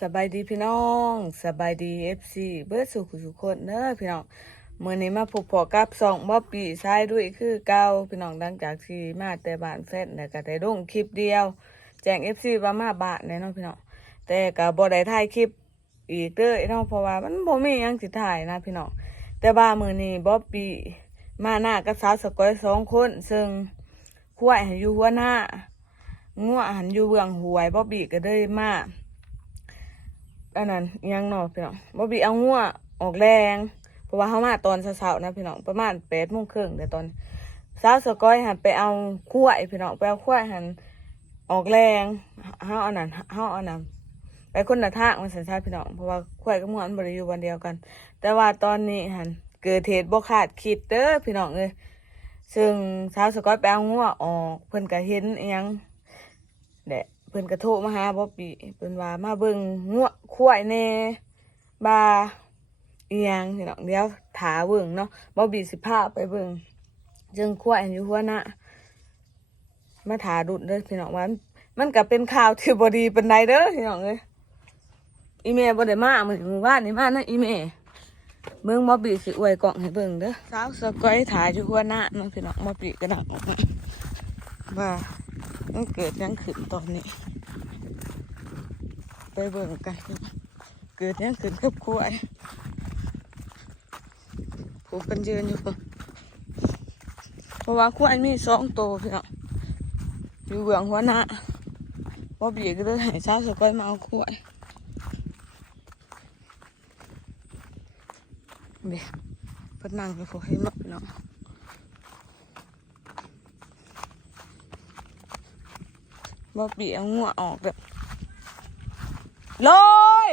สบายดีพี่น้องสบายดีเอฟซีเบิร์ดสุขสุขคนเนอะพี่น้องเมื่อนี้มาพบพอกับสองบ๊อบปี้ชายด้วยคือเก้าพี่น้องดังจากที่มาแต่บ้านแฟนแต่ก็ได้ลงคลิปเดียว แจ้งเอฟซีว่ามาบ้านแน่นอนพี่น้องแต่ก็บ่ได้ถ่ายคลิปอีกเด้อเนาะเพราะว่ามันบ่มีหยังสิถ่ายนะพี่น้องแต่ว่ามื้อนี้บ๊อบบี้มาหน้ากับสาวสกอยสองคน ซึ่งควายหันอยู่หัวหน้างัวหันอยู่เบื้องหวยบ๊อบบี้ก็เลยมา อันนั้นยังเนอพี่น้องบอบบี้เอางัวออกแรงเพราะว่าเขามาตอนเช้าๆนะพี่น้องประมาณแปดโมงครึ่งแต่ตอนสาวสก้อยหันไปเอาขั้วพี่น้องไปเอาขั้วหันออกแรงเฮาอานั้นเฮาอานั้นไปคนละทางมันสันชาติพี่น้องเพราะว่าขั้วกับงัวมันบริอยู่วันเดียวกัน แต่ว่าตอนนี้หันเกิดเหตุบ่คาดคิดเด้อพี่น้องเอ้ยซึ่งสาวสก้อยไปเอางัวออกเพิ่นก็เห็นอยัง พิ่นกระโทรมาหาบ๊อบบี้เพิ่นว่ามาเบิ่งงัวควายแน่บาอีหยังพี่น้องเดี๋ยวถาเบิ่งเนาะบ๊อบบี้สิพาไปเบิ่งจึงควายอยู่หัวหน้ามาถาดุดเด้อพี่น้องว่ามันมันก็เป็นข่าวที่บ่ดีปานใดเด้อพี่น้องเอ้ยอีเมบ่ได้มามื้อมื้อวานนี่มานะอีเมเบิ่งบอบีสิอวยกล่องให้เบิ่งเด้อสาวสกอยถ่ายอยู่หัวหน้าเนาะพี่น้องบ๊อบีก็ดังออกมาว่า มันเกิดยังขึ้นตอนนี้ ไปเบิ่งกัน เกิดยังขึ้นกับกล้วยผูกกันยืนอยู่ เพราะว่ากล้วยมีสองตัวพี่น้องอยู่เบื้องหัวหน้าบ่เบียก็เลยให้ชาสก้อยมาเอากล้วยเบียพนังอยู่พวกให้มาพี่น้อง บ่เปียงัวออกแบบลอย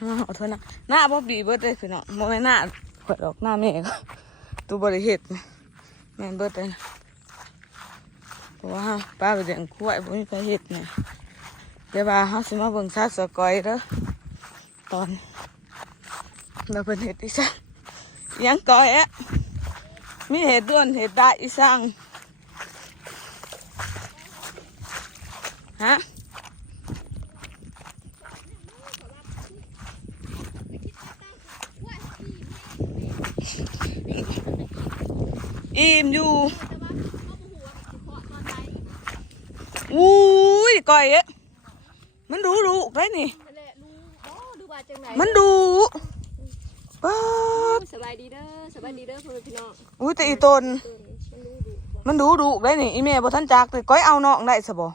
ฮ่าขอโทษนะหน้าบ่บีเบิดเลยพี่น้องบ่แม่หน้าขวดออกหน้าแม่ก็ตูบ่ได้เฮ็ดนะแม่เบิดเลยเพราะว่าป้าไปเลี้ยงควายบ่มีใครเฮ็ดเนี่ยเดี๋ยวว่าเฮาสิมาเบิ่งซาสกอยเด้อตอนเราเพิ่นเฮ็ดอีสังอิหยังกอยแอะ มีเหตุด่วนเหตุได้อีสังฮะอิ่มอยู่อุ้ยก่อยเอ๊ะมันดูดูได้นี่นั่นแหละรู้อ๋อดูว่าจังไหนมันดูป๊าบ สบายดีเด้อสบายดีเด้อพ่อแม่พี่น้องอุ้ยแต่อีตนเออมันรู้ดูบ่มันดูดูได้นี่อีเมลบ่ทันจักเลยก้อยเอาน้องได้ซะบ่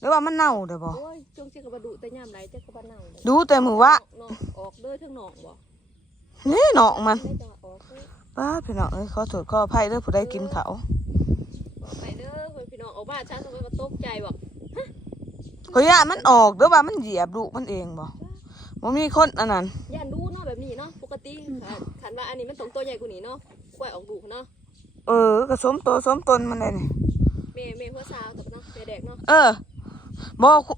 หรือว่ามันเน่าได้บ่โอ้ยจงเจ้ากระดุแต่ยามไหนเจ้ากระบะเน่าเลยดูแต่มือว่านอกออกเด้อทั้งหนองบ่นี่น้องมันได้จังหวะออกเด้อป้าพี่น้องเอ้ยขอโทษขออภัยเด้อผู้ใดกินเขาวออกไปเด้อพ่อแม่พี่น้องออกมาช้าทำไมมาตกใจบอกขอยย่ามันออกหรือว่ามันเหยียบลูกมันเองบ่ บ่มีคนอันนั้นย่านดูเนาะแบบนี้เนาะปกติค่ะขันว่าอันนี้มันต้องตัวใหญ่กว่านี้เนาะกล้วยออกดูเนาะเออก็สมโตสมตนมันได้นี่เมย์เมย์หัวสาวแต่ว่าเนาะเมย์แดกเนาะเออบ่คุ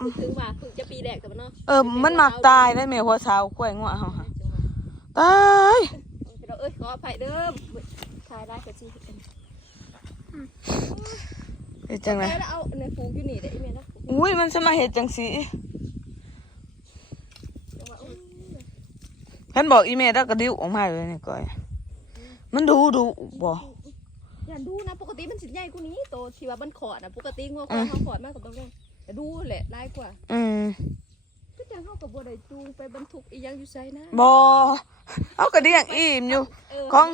พูดถึงว่าเพิ่งจะปีแดกแต่ว่าเนาะเออมันมักตายได้แม่หัวเช้าควายงัวเฮาค่ะตายพี่น้องเอ้ยขออภัยเด้อชายได้ก็จีเฮ็ดจังได๋แล้วเอาในฟูกอยู่นี่เด้อไอ้เมย์นะอุ้ยมันจะมาเฮ็ดจังซี่ จังหวะอุ้ย เพิ่นบอกอีเมลแล้วก็ดิ้วออกมาเลยนี่ก้อย มันดูดูบ่อย่าดูนะ ปกติมันสิใหญ่กว่านี้โตที่ว่ามันขอดนะปกติงัวควายเขาขอดมากกว่าตรงนี้แต่ดูแหละร้ายกว่า อืมก็จังเขากับบัวได้จูงไปบรรทุกอีหยังอยู่ไซนะบ่เอาก็เลี้ยงอิ่มอยู่เออของ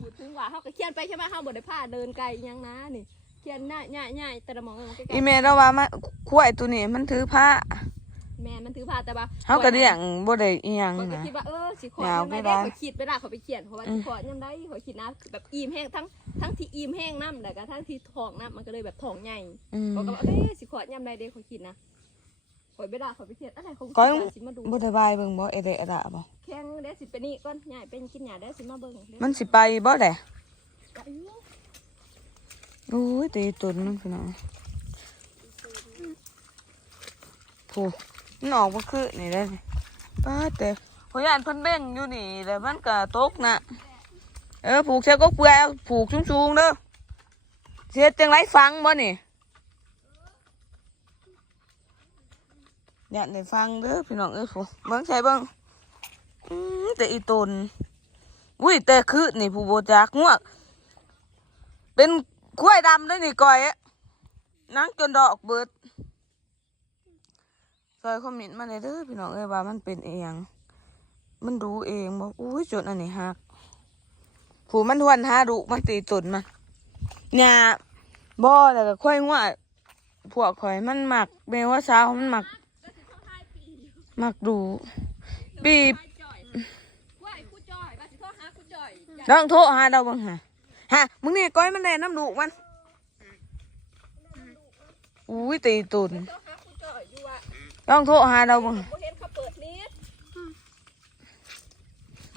พูดถึงว่าเขาก็เขียนไปใช่ไหมเขาบ่ได้พาเดินไกลอีหยังนะนี่เขียนง่ายง่ายง่ายแต่ละหมองมันใกล้อีเมลแล้วว่ามาควายตัวนี้มันถือผ้าๆ แม่นมันถือพาแต่ว่าเฮาก็เลี้ยงบ่ได้อีหยังเขาก็นะ คิดว่าเออสิขอดยาวยังไม่ได้ได้เขาคิดไปได้เขาไปเขียนเพราะว่าสิขอดยังได้เขาคิดนะแบบอิ่มแห้งทั้งทั้งที่อิ่มแห้งน้ำแต่ก็ทั้งที่ท้องน้ำมันก็เลยแบบท้องใหญ่อืมบอกก็ว่าเอ้ยสิขอดยำใดเด้เขาคิดนะข่อยไปด่าข่อยไปเขียนอะไรเขาก้อย สิมาดูบ่ได้บายเบิ่งบ่เอเดอะดะบ่แข้งเด้สิเป็นนี่ก้อนใหญ่เป็นกินหยาเด้สิมาเบิ่งเด้มันสิไปบ่แหละไปอยู่โอ้ยตีตุนมันพี่น้องโห มันออกบ่คือนี่ได้ป้าแต่พยานพิ่นเบ่งอยู่นี่แล้วมันก็ตกนะเออผูกเชือกก็เปลือยผูกสูงๆเด้อเฮ็ดจังไรฟังบ่นี่เนี่ยได้ฟังเด้อพี่น้องเอ้ยผูเบิ่งใช่เบิ่งแต่อีตนอุ้ยแต่คือนี่ผู้บ่จักงวก เป็นกล้วยดำเด้อนี่ก้อยอะนังจนดอกเบิด อยคอมเมนต์มาเลยเด้อพี่น้องเอ้ยว่ามันเป็นเองมันดูเองบอกอุ้ยจนอันนี้ฮักผู้มันทวนหาดุมันตีตนมันหญ้าบ่แล้วก็ค่อยงัวพวกข่อยมันหมักแม่ว่าสาวมันหมักหมักดูปีบจ่อยว่าไอ้กูจ่อยว่าสิโทรหากูจ่อยลองโทรหาเราเบ้างหะฮะมึงนี่ก้อยมันแดนน้ำลูกมันอุ้ยตีตุน ลองโทรหาเราเบ้างบ่เห็นเขาเปิดลิฟต์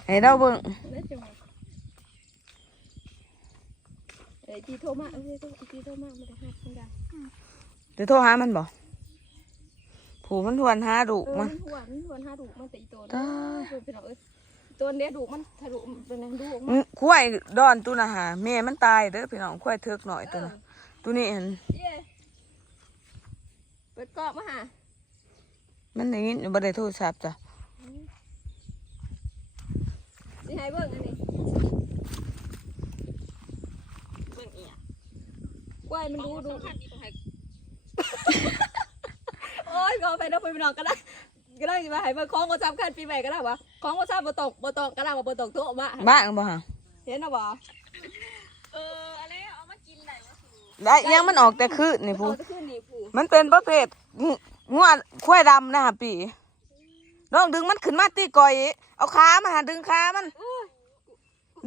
ให้เราเบ้างแล้วจังหวะเอ้ยตีโทรมาเอ้ยโทรตีโทรมาไม่ได้หักคนใดเดี๋ยวโทรหามันบ่ผูมันทวนหาดุเออมัมันนหวนหวนหาดุมันแต่อีตัวตายเออเป็นเอาเอ้ยตัวเนี้ยดุมันทะลุเป็นนางดุมันอื้อควายดอนตัวน่ะหาแม่มันตายเด้อพี่น้องควายเทิกหน่อยตัวน่ะตัวนี้เห็นเย้เปิดกรอบมาหา มันอย่างงี้บ่ได้โทรศัพท์จ้ะสิให้เบิ่งอันนี้เบิ่งอีหยังกล้วยมันดูดูโอ้ยก็ไปเด้อไปพี่น้องก็ได้ก็ได้สิมาให้เบิ่งของบ่สำคัญปีใหม่ก็ได้วะของบ่ทราบบ่ตกบ่ตกก็ได้ว่าบ่ตกโตะมาบ้างบ่ฮะเห็นนะบ่เอออะไรเอามากินได้วะสูได้ยังมันออกแต่คืนนี่เอาผู้จะขึ้นนี่ผู้มันเป็นประเภทงงัว ควายดำนะฮะปีลองดึงมันขึ้นมาตีก่อย เอาขามาหาดึงขามัน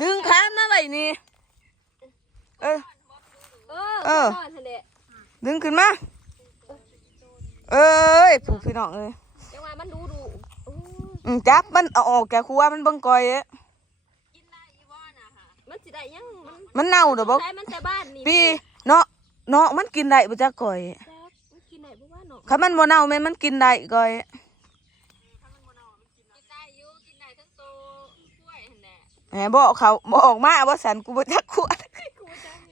ดึงขามาไว้นี่ เออ เออเออนอนหั่นแหละดึงขึ้นมา เอ้ยผู้พี่น้องเอ้ยจังว่ามันดูดูโอ้ยอืมจับมันเอาออกแกครัวมันเบิ่งก่อยเอ้ยกินได้อีวอนะฮะมันสิได้ยังมันมันเน่าเด้อบ่ใช้มันแต่บ้านนี่ปีเนาะเนาะมันกินได้บ่จักก่อยแซ่บมันกินได้ บ่ว่าเนาะคันมันบ่เน่าแม่นมันกินได้ก่อยกินได้อยู่กินได้ทั้งโตกล้วยหั่นแหละแหมบ่เอาเขาบ่ออกมาบ่สันกูบ่จักขวด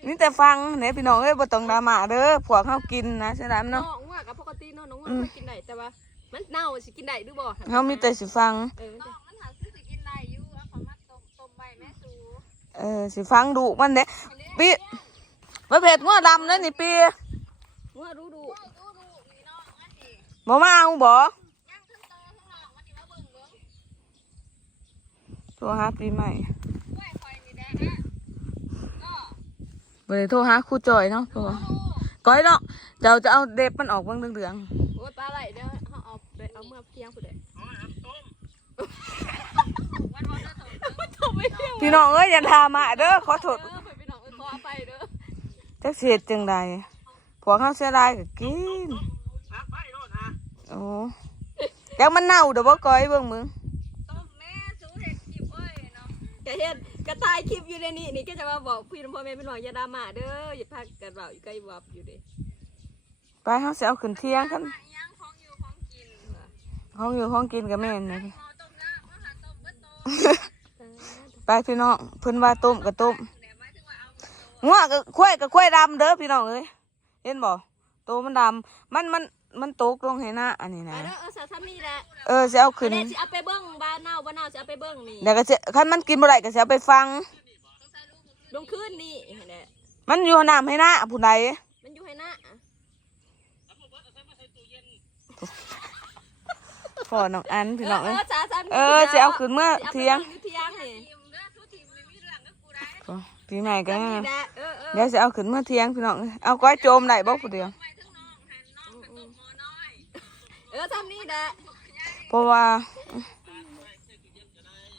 นี่แต่ฟังเนี่ยพี่น้องเอ้ยบ่ต้องดราม่าเด้อพวกเฮากินนะใช่ไหมน้อเนาะงว่ากับปกติเนาะน้องว่าเคยกินได้แต่ว่ามันเน่าสิกินได้หรือบ่เฮามีแต่สิฟังเออมันน้จะองมันหาซื้อสิกินได้อยู่เอาเขามาต้มต้มใบแม่สูเออสิฟังดุมันเด้ปีประเภทงัวดำนั่นนี่ปีว่าดูดู ดูดูนี่น้องอันนี้ บ่มาเอาบ่ย่างทั้งโตทั้งหลอกมันนี่มาเบิ่งเบิ่งโทรหาปีใหม่กล้วยคอยนี่แดงฮะก็บ่ได้โทรหาครูจอยเนาะเพราะว่าก้อยเนาะเจ้าจะเอาเด็บมันออกเบิ่งเหลืองโอ้ยปลาไหลเด้อเฮาเอาไปเอาเมื่อเที่ยงพุ่นเด้อวันวันละต้มโทรไปเที่ยงๆพี่น้องเอ้ยอย่าถามมาเด้อขอโทษเออไปพี่น้องเออขอเอาไปเด้อจักสิเฮ็ดจังไดพวกเฮาเสียดายก็กิน โอ้จักมันเน่าเด้อบ่ก้อยเบิ่งมึงต้มแม่สูเห็ดกิบเอ้ยเนาะกะเฮ็ดกะตายคลิปอยู่ในนี้นี่ก็จะมาบอกพี่น้องพ่อแม่พี่น้องอย่าดราม่าเด้ออย่าพากันเว้าอยู่ใกล้วับอยู่เด้ไปเฮาสิเอาขึ้นเที่ยงคันมาย่างของอยู่ของกินห้องอยู่ห้องกินกับแม่นนะพี่หม้อต้มละมาหาต้มเบิดโตไปพี่น้องเพิ่นว่าต้มก็ต้มเดี๋ยวหมายถึงว่าเอาเบิดโตงัวกับควายกับควายดำเด้อพี่น้องเอ้ยเห็นบ่โตมันดำมันมัน มันตกลงให้หน้าอันนี้ไปนะเด้อเออสาทำนี่แหละเออสิเอาขึ้นเดี๋ยวสิเอาไปเบิ่งบ้านเน่าบ้านเน่าสิเอาไปเบิ่งนี่เดี๋ยวก็สิคันมันกินบ่ได้ก็สิเอาไปฟัง ลงคืนนี่แหละมันอยู่น้ำให้หน้าผู้ใดมันอยู่ให้หน้าพ่อน้องอันพี่น้องเอ้ย สาทำนี่เออสิเอาขึ้นเมื่อสิอาไปเที่ยงบิ่อยู่เที่ยงนี่ทีมเด้อทุกทีมไม่มีเรื่องกับกูได้โอ้ปีใหม่ก็ก็งานี่มแหละเออเออเดี๋ยวสิเอาขึ้นเมื่อเที่ยงพี่น้องเอ้ยเอาก้อยโจมได้บ่ผู้เดียว ออทำนี่แหละเพราะว่า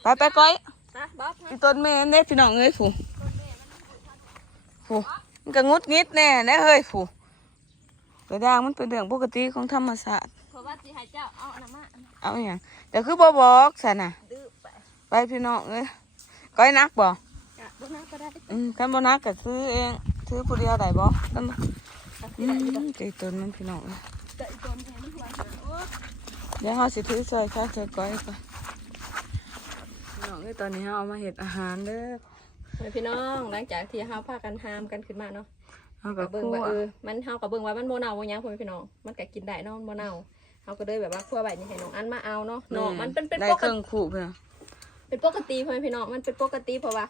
ไปไปก้อยนะบ๊อบอีต้นแม่เด้พี่น้องเอ้ยผู้ผู้มันก็งุดงิดแน่แน่เฮ้ยผู้กระด้างมันเป็นเรื่องปกติของธรรมศาสตร์เพราะว่าสิให้เจ้าเอาอันนั้นมาเอาอหย่างแต่คือบ่บอกสันน่ะดื้อไปไปพี่น้องเอ้ยก้อยนักบ่กะบ่นักก็ได้อืมคันบ่นักก็ซื้อเองซื้อผู้เดียวได้บ่คันบ่อืมไก่ต้นมันพี่น้องเอ้ย เดี๋ยวเฮาสิถือซอยข้าวซอยก้อยไปพี่น้องเอ้ยตอนนี้เฮาเอามาเฮ็ดอาหารเด้อพี่น้องหลังจากที่เฮาพากันหามกันขึ้นมาเนาะเฮาก็ก็เบิ่งคั่วว่าเออมันเฮาก็เบิ่งว่ามันบ่เน่าบ่หยังพ่อแม่พี่น้องมันก็กินได้เนาะมันบ่เน่าเฮาก็เลยแบบว่าคั่วไว้นี่ให้น้องอันมาเอาเนาะน้องมันเป็นเป็นได้ปเคกรื่อติงขู่เพิ่น เป็นปกติพ่อแม่พี่น้องมันเป็นปกติเพราะว่า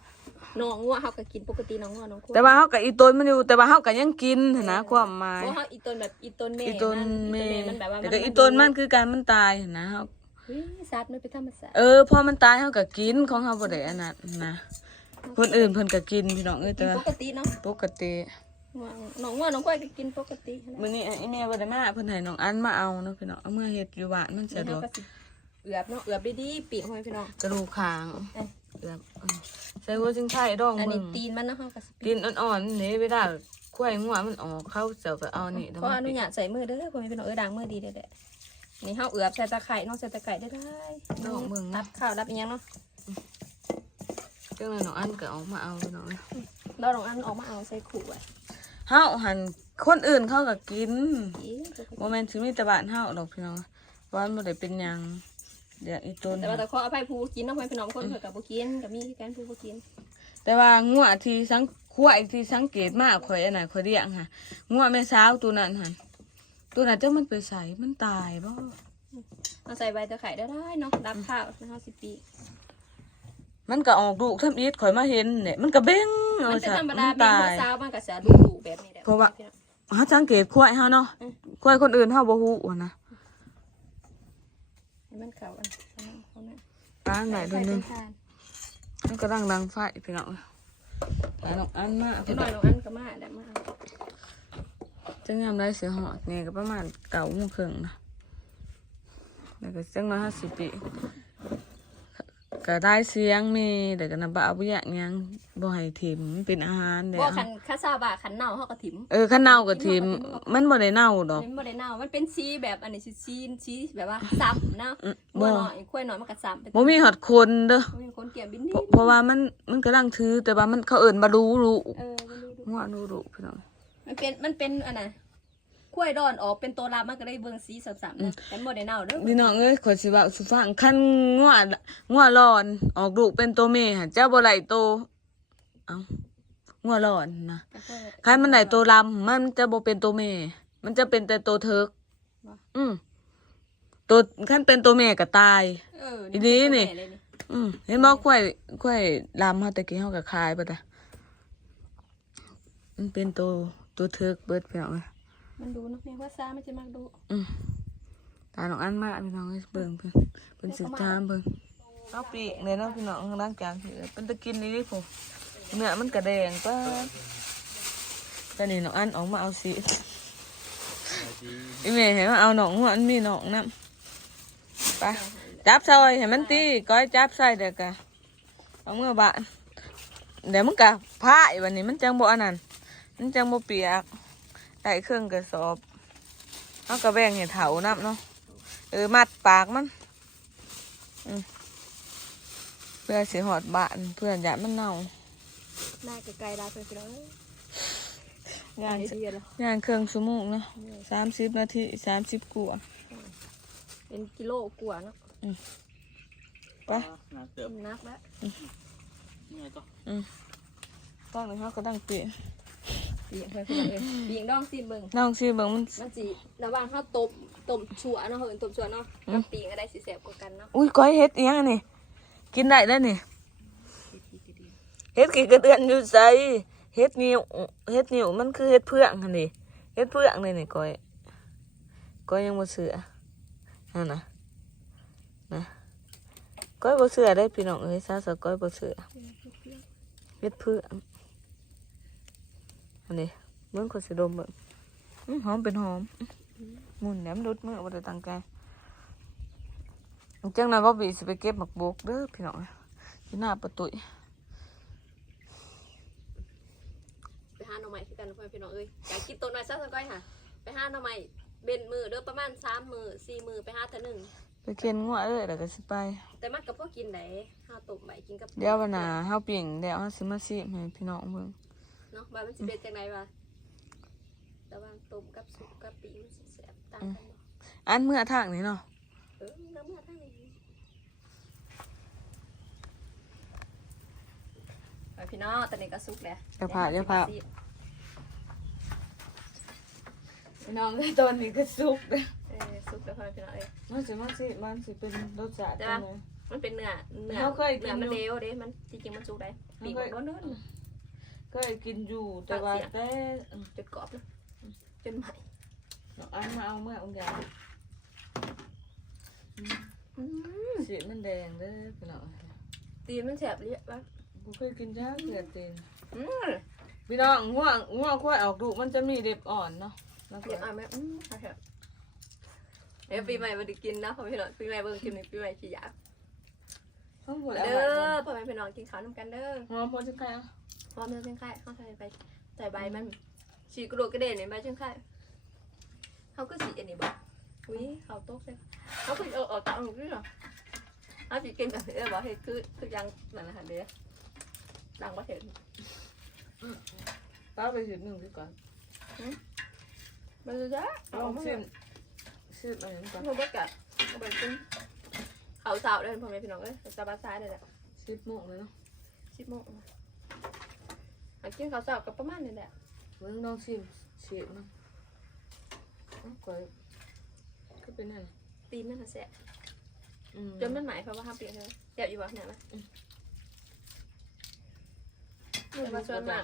น้องงัวเฮาก็กินปกติน้องงัวน้องคั่วแต่ว่าเฮาก็อีตนมันอยู่แต่ว่าเฮาก็ยังกินหั้นนะความหมายเพราะเฮาอีตนแบบอีตนแม่อีตนมันแม่อีตนแม่มันแบบว่าแต่ก็อีตนมันคือการมันตายหั้นนะเฮาเฮ้ยสัตว์มันเป็นธรรมชาติเออพอมันตายเฮาก็กินของเฮาบ่ได้อันนั้นนะคนอื่นเพิ่นก็กินพี่น้องเอ้ยกิแต่นว่าปกติเนาะปกติงัวน้องงัวน้องควายก็กินปกตินั่นแหมื้ละอนี้ไอ้แม่บ่ได้มาเพิ่นให้น้องอันมาเอาเนาะพี่น้องเอามื่อเฮ็ดอยู่บ้านมันนี่สะดเฮาวกก็สิ เอือบเนาะเอือบดีๆปีกพ่อแม่พี่น้อง กระดูกขางเอ้ย เอือบเออใส่หัวจิงไข่ดองอันเบิ่นี้งตีนมันเนาะเฮาก็สิกินอ่อนๆนี่เวลาควายงัวมันออกเขาเจ้าก็เอานี่เดี๋ยวขอมัอนุญาตใส่มือเด้อพ่อแม่พี่น้องเอ้ยด่างมือดีเด้อๆนี่เฮาเอือบใส่ตะไคร้เนาะใส่ตะไคร้ได้ได้ดองเบิ่งรันะบข้าวรับอีหยังเนาะจังนั้นน้องอันก็ออกมาเอาพี่น้องเอ้ยเราลองอันออกมาเอาใส่ขู่ไว้เฮาหันคนอื่นเขาก็กิน อีกบ่แม่นสิมีแต่บ้านเฮาดอกพี่น้องเพราะมันบ่ได้เป็นหยัง เดี๋ยวอีต้นแต่ว่าแต่ขออภัยผู้กินเนาะพ่อแม่พี่น้องคนเพิ่นก็บ่กินก็มีคือกันผู้บ่กินแต่ว่างัวที่สังควายที่สังเกตมากข่อยอันน่ะข่อยเลี้ยงค่ะงัวแม่สาวตัวนั้นหั่นตัวนั้นจังมันไปใส่มันตายบ่เอาใส่ใบตะไคร้ได้ได้เนาะรับข้าวนะเฮาสิปีมันก็ออกลูกทำอีดข่อยมาเห็นเนี่ยมันก็เบ้งมัเอานเป็นซะธรรมมัดานแม่ตาหัวย สาวมันก็จะดุๆแบบนี้แหละเพราะว่า หาสังเกตควายเฮาเนาะอืมควายคนอื่นเฮาบ่ฮู้อะนะ ให้มันเข้าอันนั้นเขานั้นปานไหนใส่เดี๋ยวเป็นึนงทานมันก็ดังดังไฟพี่น้องแต่น้องอันมาเอาพี่หน่น้ออยงน้องอันก็มาได้มาเอาจังยามได้เสียหอดนี่ก็ประมาณเก้าโมงครึ่งนะแล้วก็จังน้อยห้าสิบปี ก็ได้เสียงมีแต่ก็นำบ่เอาบ่อยากหยังบ่ให้ถิ่มมันเป็นอาหารเด้บ่อคันข้าซาบะคันเน่าเฮาก็ถิ่ม เออข้าวเน่าก็ถิ่มมันบ่ได้เน่าดอก มันบ่ได้เน่ามันเป็นสีแบบอันนี้สีสีสีแบบว่าซ้ำเนาะอืมบ่ บ่หน่อยค่อยหน่อยมันก็ซ้ำไปบ่มีหอดคนเด้อบ่มีคนเกี่ยมบินนี่เพราะเพราะว่ามันมันกำลังถือแต่ว่ามันเขาเอิ้นบ่รู้รู้เออบ่รู้ดูงัวรู้รู้พี่น้องมันเป็นมันเป็นอันน่ะ กล้วยดอนออกเป็นตัวลามันก็ได้เบิ่งสีซ้ำๆนะแต่บ่ได้เน่าเด้อพี่น้องเอ้ยขอยสิเว่าสุฟังคันงัวงัวร้อน ออกลูกเป็นตัวเมียหั่นเจ้าบ่ไหลโตเอ้างัวร้อนนะแต่ก็คันมันไหลตัวลำมันจะบ่เป็นตัวเมียมันจะเป็นแต่ตัวเทิกว่ะอืมตัวคันเป็นตัวเมียก็ตายเอออีนี่นี่เป็ตัวแม่เลยอืมเห็นบ่ควายควายลำเฮาตะกี้เฮาก็คายไปแต่มันเป็นตัวตัวเทิกเบิดพี่น้องเอ้ย มันดูเนาะแม่ว่าซ่ามันจะมักดูอืมตาน้องอันมาพี่น้องเอ้ยเบิ่งเพิ่นเพิ่นสิตามเบิ่งเอาปีกเลยเนาะพี่น้องล้างจานสิเป็นตะกินนี่ดิผมเนื้อมันกระแดงป้าดแต่นี่น้องอันออกมาเอาสิอีแม่เห็นว่าเอาหนองหัวมันมีหนองน้ำไปจับซอยให้มันตีก้อยจับใส่เด็กกะเอาเมื่อบานเดี๋ยวมันกะพายวันนี้มันจังบ่อันนั้นมันจังบ่เปียก ได้เครื่องกระสอบเอากระแบงเห็ดเถานับเนาะเออมัดปากมันอืมเพื่อสิหอดบ้านเพื่อนอยากมันเน่าได้ไกลๆได้เพิ่นพี่น้องเอ้ยงานไอเดียละงานเครื่องสมุกเนาะสามสิบนาทีสามสิบกว่าเป็นกิโลกว่าเนาะไปน้ำเติมนักแล้วนี่ไงก็ต้องหนึ่งเขาก็ตั้งเปีย ปีกเพิ่นพี่น้องเอ้ยปีกดองซีเบิ่งน้องซีเบิ่งมันมันสิระหว่างเฮาต้มต้มชั่วเนาะเฮิ่นต้มชั่วเนาะกับปีกก็ได้สิแซ่บกว่ากันเนาะอุ้ยก้อยเฮ็ดอิหยังอันนี่กินได้แล้วนี่เฮ็ดกี่กระเดือนอยู่ใสเฮ็ดนิ้วเฮ็ดนิ้วมันคือเฮ็ดเพื่องคันนี่เฮ็ดเพื่องเลยนี่ก้อยก้อยยังบ่เสือนั่นนะนะก้อยบ่เสือได้พี่น้องเอ้ยซาสะก้อยบ่เสือเฮ็ดเพื่อง อันนี้เบิ่งคนสิดมเบิ่งอื้อหอมเป็นหอมอื้อหมุนแหนมนดุดมือบ่ได้ตั้งใจจังนั้นว่าบีสิไปเก็บหมักบกเด้อพี่น้องที่หน้าประตูไปหาหน่อไม้คือกันเพิ่นพี่น้องเอ้ยอยากกินต้นไม้ซะสักก้อยค่ะ ไปหาหน่อไม้เบ็นมือเด้อประมาณ3มื้อ4มื้อไปหาเทื่อหนึงไปเคียนงัวเลยแล้วก็สิไป แต่มันก็พอกินได้เฮาต้มไว้กินกับเดี๋ยววันหน้าเฮาปิ่งเดี๋ยวเฮาสิมาซิมให้พี่น้องเบิ่ง เนาะว่ามันสิเป็นจังไดวะแต่ว่าต้มกับสุกกับปีมันสิแซ่บต่างกันบ่อันเมื่อทางนี้เนาะเออแล้วเมื่อทางนี้ไปพี่น้องตอนนี้ก็สุกแล้วอย่าพลาดอย่าพลาดพี่น้องตอนนี้ก็สุกเลยเออซุปกับพ่อแม่พี่น้องเอ้ยมันสิมันสิมันสิเป็นรสชาติจังเลยมันเป็นเนื้อเนื้อเขาเคยกินเนื้อมันอยู่เลวเด้มันจริงๆมันสุกได้ปีกมันร้อน ก็ไอ้กินอยู่แต่ว่าแต่อืมๆจนกรอบเลยจนใหม่น้องอันมาเอาเมื่อองค์ยาอืมสีมันแดงเด้อพี่น้องตีนมันแสบเลยปะกูเคยกินจ้าเกลือตีนอืมพี่น้องง่วงง่วงควายออกลูกมันจะมีเด็บอ่อนเนาะแล้วก็เดี๋ยวอ่านไหมอืมโอเคเดี๋ยวปีใหม่มาได้กินนะพ่อแม่พี่น้องปีใหม่เบิ่งกินนี่ปีใหม่ขี้ยา กทั้งหมดเด้เอาไว้อพ่อแม่พี่น้องกินข้าวน้ำกันเด้อหอมพอจะใครอะพร้อมแล้วจังไข่เข้าใส่ไปใส่ใบมันฉีกกระโดดกระเด็นในใบจังไข่เขาก็สีอันนี้บ่อุ้ยเขาโต๊ะใส่เขาคือเอาเอาตังค์ด้วยเหรอเขาจีกินแบบนี้บ่เฮ้ยคือคือยังนั่นแหละค่ะเด้อดังบ่เห็นป้าไปถึงหนึ่งดีก่อนมันจะได้ลองชิมชิมอะไรก่อนเขาบ่กัดเขาไปกิน เขาสาวเด้อพ่อแม่พี่น้องเอ้ยสบายซ้ายเลยแหละชิมโมงเลยเนาะสิบโมงอันกินข้าวสาวกับประมาณนี้แหละเรื่องลองชิมชิมนะอ๋อก่อยก็เป็นอะไรตีนมันน่ะแสบอืมจนมันหมายความว่าห้ามเปลี่ยนใช่ไหมแสบอยู่บ่เนี่ยไหมแต่ว่าส่วนมาก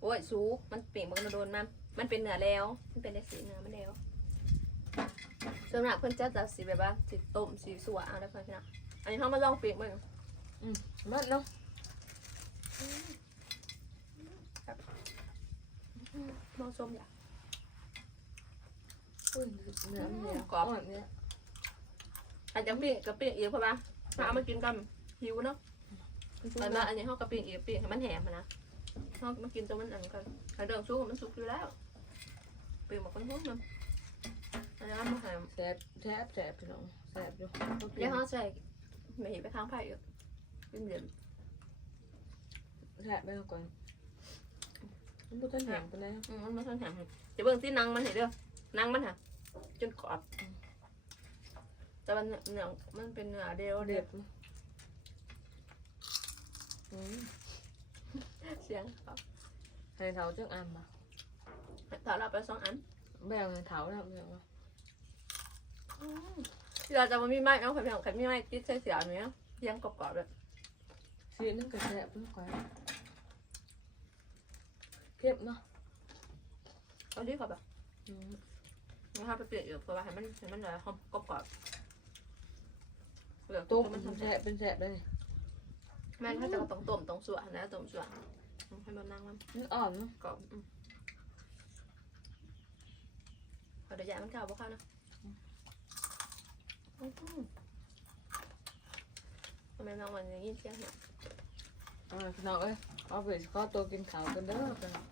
โอ้ยสูงมันเปลี่ยนมันโดนมันมันเป็นเนื้อแล้ว มันเป็นเนื้อสีเนื้อมันแล้ว ส่วนมากเพิ่นจะจะสีแบบว่าสีต้มสีสัวเอาได้เพิ่นพี่น้องอันนี้เขามาลองเปลี่ยนเบิ่งอืมมันเนาะลองส้มอย่างอุ้ยเนื้อมันเนี่ยกรอบอ่อนเนี่ยอาจจะเปลี่ยนกับเปลี่ยนอีกเพราะว่าถ้าเอามากินกันหิวเนาะแต่ว่าอันนี้เขากับเปลี่ยนอีกเปลี่ยนให้มันแหมอะนะเขามากินตัวมันอันกันไอ้เดิมซุกมันสุกอยู่แล้วเปลี่ยนบอกคนพวกมัน อันนี้มันมาแหมแซ่บแซ่บแซ่บพี่น้องแซ่บอยู่ต้องกินแล้วเขาใส่ไม่เห็นไปทางไผ่อยู่เป็นเดือนแซ่บไปก่อนมันบ่ทันแห้งปานใดอืมมันไม่ทันแหมจะเบิ่งที่นังมันเห็นเด้อนังมันค่ะจนกรอบแต่มันเนื้อมันเป็นเนื้อเดียวเด็เด็ดดมั้ยอืมเสียงครับให้เฒ่าจังอันมาถ้าเราไปสองอันแบ่งให้เฒ่าแล้วแบ่งว่าที่ เราจะมามีไม้เนาะใครไม่ของใครมีไม้ติดใส่เสียอันนี้เสียงกรอบๆเลยสีนึงก็แซ่บเนาะก่อนเค็มเนาะเอาที่เขาแบบอืมนะครับไปเปลี่ยนอยู่เพราะว่าให้มันให้มันเหลือหอมกรอบๆเหลือต้ต้มมมันทำแซ่บเป็นแซ่บได้แม่นถ้าจะต้องต้มต้องสวนนะต้มสวนให้มันนั่งมันมันอ่อนเนาะกรอบอืมเอาเดี๋ยวยามันเข้าบ่เข้านะอืม ทำไมน้องมันอย่างนี้เสียงเนี่ยเอาล่ะพี่น้องเอ้ยเอาไปขอตัวกินข้าวกันเด้อพี่น้อง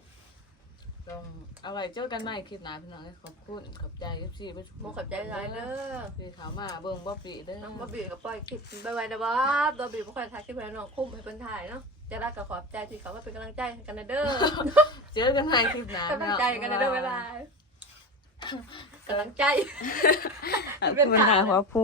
ต้องเอาไว้เจอกันใหม่คลิปหน้าพี่น้องเอ้ยขอบคุณขอบใจ FC ไปทุกโมขอบใจหลายเด้อพี่ถามมาเบิ่งบ่ปีเด้อน้องบ๊อบบี้กับปล่อยคลิปไปไว้นะบ๊อบบ๊อบบี้บ่ค่อยถ่ายคลิปให้น้องคุ้มให้เป็นถ่ายเนาะจะรักกับขอบใจที่เขาว่าเป็นกำลังใจให้กันนะเด้อ เจอกันใหม่คลิปหน้า กำลังใจกันนะเด้อเวลา กำลังใจ เป็นปัญหาหัวผู้